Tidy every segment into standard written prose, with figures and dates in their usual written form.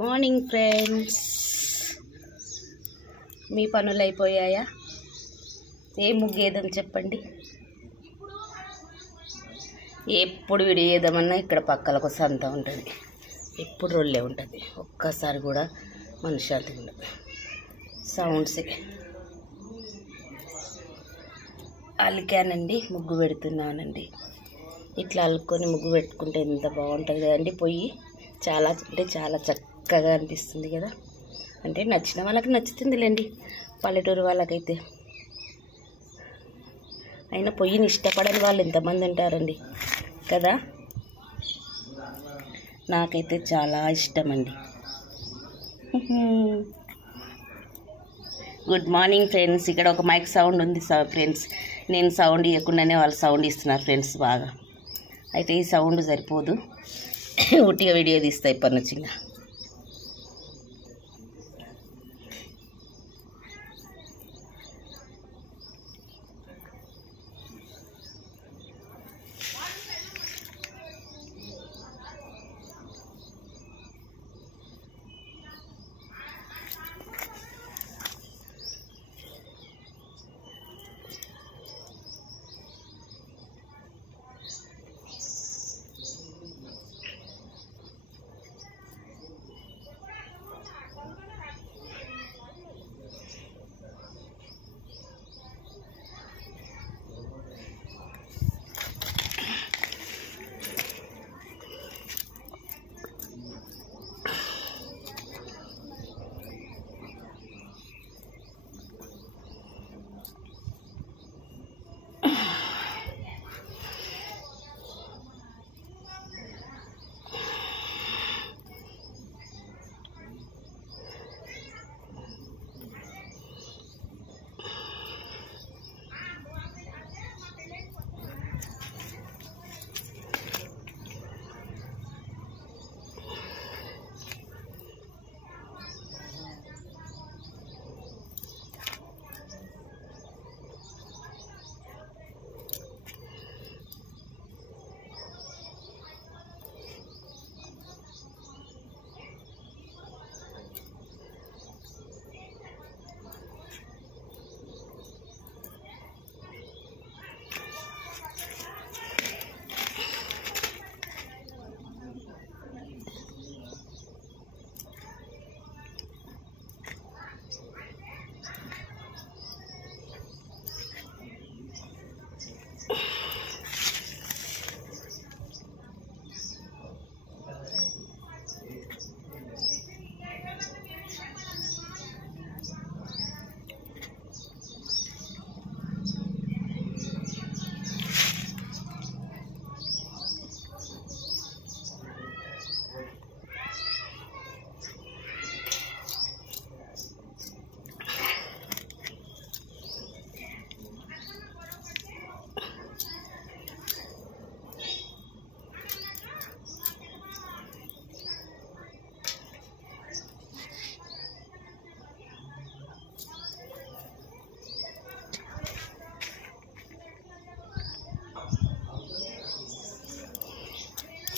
Morning friends, మీ పనులు అయిపోయాయా? ఏ ముగ్గేద్దాం చెప్పండి. ఎప్పుడు వీడియో చేద్దామన్నా ఇక్కడ పక్కలకు సంత ఉంటుంది, ఎప్పుడు రొల్లే ఉంటుంది, ఒక్కసారి కూడా మనశ్శాంతి ఉండదు. సౌండ్సే. అలికానండి, ముగ్గు పెడుతున్నానండి. ఇట్లా అల్లుకొని ముగ్గు పెట్టుకుంటే ఎంత బాగుంటుంది కదండి. పొయ్యి చాలా అంటే చాలా చక్కగా అనిపిస్తుంది కదా. అంటే నచ్చిన వాళ్ళకి నచ్చుతుందిలేండి, పల్లెటూరు వాళ్ళకైతే. అయినా పొయ్యిని ఇష్టపడని వాళ్ళు ఎంతమంది ఉంటారండి కదా. నాకైతే చాలా ఇష్టం అండి. Good morning friends. ఇక్కడ ఒక మైక్ సౌండ్ ఉంది ఫ్రెండ్స్. నేను సౌండ్ ఇవ్వకుండానే వాళ్ళు సౌండ్ ఇస్తున్నారు ఫ్రెండ్స్ బాగా. అయితే ఈ సౌండ్ సరిపోదు, ఉట్టిగా వీడియో తీస్తా ఇప్పటి నుంచి. ఇంకా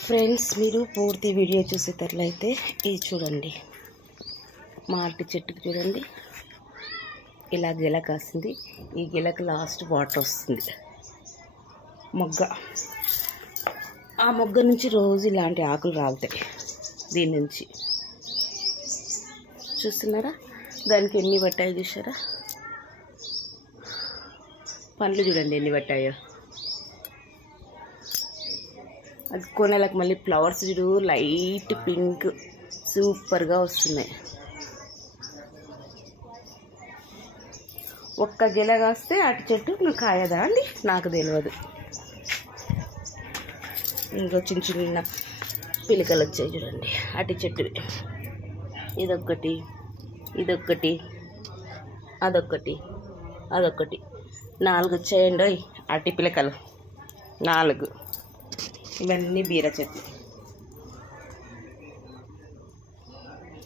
ఫ్రెండ్స్, మీరు పూర్తి వీడియో చూసేటట్లయితే ఇది చూడండి. మా అరటి చెట్టుకు చూడండి, ఇలా గెల కాసింది. ఈ గెలకు లాస్ట్ వాటర్ వస్తుంది. మొగ్గ, ఆ మొగ్గ నుంచి రోజు ఇలాంటి ఆకులు రాలుతాయి. దీని నుంచి చూస్తున్నారా, దానికి ఎన్ని పట్టాయో చూసారా. పండ్లు చూడండి ఎన్ని పట్టాయో. అది కొనలకు మళ్ళీ ఫ్లవర్స్ చూడు, లైట్ పింక్, సూపర్గా వస్తున్నాయి. ఒక్క గెల కాస్తే అటు చెట్టు కాయదా అండి, నాకు తెలియదు. ఇంకో చిన్న చిన్న పిలకలు వచ్చాయి చూడండి అటు చెట్టు. ఇదొక్కటి, ఇదొక్కటి, అదొక్కటి, అదొక్కటి, 4 వచ్చాయండి అట్టి పిలకలు, 4. ఇవన్నీ బీర చెట్లు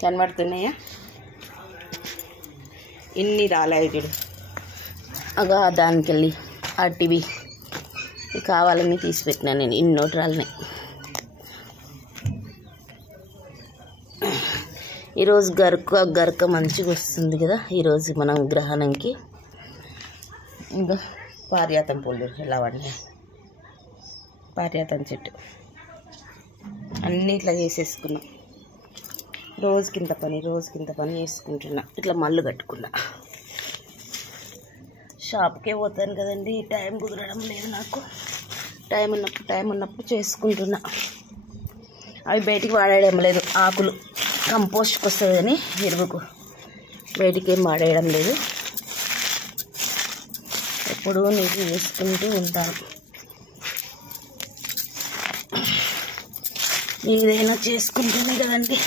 కనబడుతున్నాయా. ఇన్ని రాలేదు చూడు. అగా దానికి వెళ్ళి అట్టివి కావాలని తీసి పెట్టినా నేను. ఇన్నోటి రాలినాయి. ఈరోజు గరక మంచిగా వస్తుంది కదా ఈరోజు మనం గ్రహణంకి. ఇంకా పారిజాతం పూలు ఎలా పడినాయి, పారిజాతం చెట్టు అన్నీ ఇట్లా చేసేసుకున్నాం. రోజుకింత పని చేసుకుంటున్నా. ఇట్లా మళ్ళు కట్టుకున్నా. షాప్కే పోతాను కదండి, టైం కుదరడం లేదు నాకు. టైం ఉన్నప్పుడు చేసుకుంటున్నా. అవి బయటికి వాడేయడం లేదు, ఆకులు కంపోస్ట్కి వస్తుంది కానీ ఎరువుకు బయటికి ఏం వాడేయడం లేదు. ఎప్పుడూ నీటి వేసుకుంటూ ఉంటాను. ఏదైనా చేసుకుంటూనే కదండి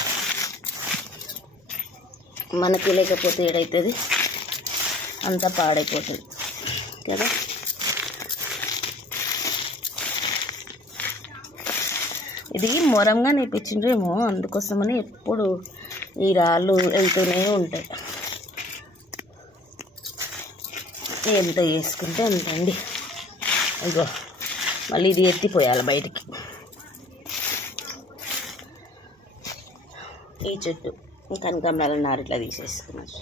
మనకి, లేకపోతే ఏడైతుంది అంతా పాడైపోతుంది కదా. ఇది మొరంగా నేర్పించిండ్రేమో, అందుకోసమని ఎప్పుడు ఈ రాళ్ళు వెళ్తూనే ఉంటాయి. ఎంత చేసుకుంటే అంతండి. ఇగో మళ్ళీ ఇది ఎత్తిపోయాలి బయటికి. ఈ చెట్టు కనకాంబరాల నారు ఇట్లా తీసేసుకున్నారు.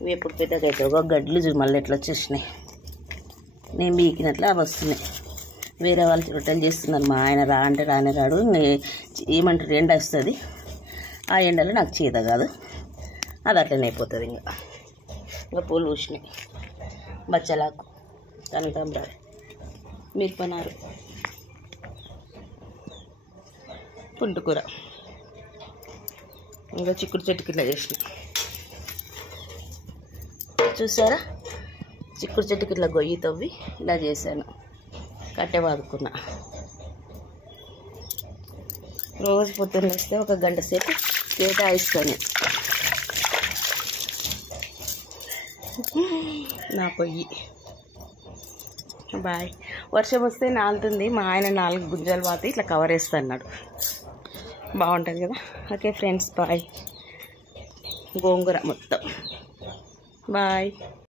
ఇవి ఎప్పుడు పెద్దగా అవుతాయి. ఒక గడ్లు మళ్ళీ ఎట్లా వచ్చేసినాయి, నేను బీకినట్లు అవి వస్తున్నాయి. వేరే వాళ్ళు రొట్టెలు చేస్తున్నారు. మా ఆయన రా అంటే రానే రాడు. ఏమంటారు, ఎండ వస్తుంది. ఆ ఎండలో నాకు చేత కాదు, అది అట్లనే అయిపోతుంది. ఇంకా పూలు పూసినాయి. బచ్చలాకు, కనకాంబరాలు, మిరపనారు, పుంటుకూర, ఇంకా చిక్కుడు చెట్టుకి ఇట్లా చేసిన. చూసారా, చిక్కుడు చెట్టుకి ఇట్లా గొయ్యి తవ్వి ఇలా చేశాను. కట్టె వాడుకున్నా. రోజు పొద్దున్న వస్తే ఒక గంట సేపు కేటాయిస్తాను నా పొయ్యి. బాయ్. వర్షం వస్తే నాలుతుంది. మా ఆయన 4 గుంజాలు పాతి ఇట్లా కవర్ వేస్తా అన్నాడు. బాగుంటుంది కదా. Okay friends, bye. గోంగూర మొత్తం. బాయ్.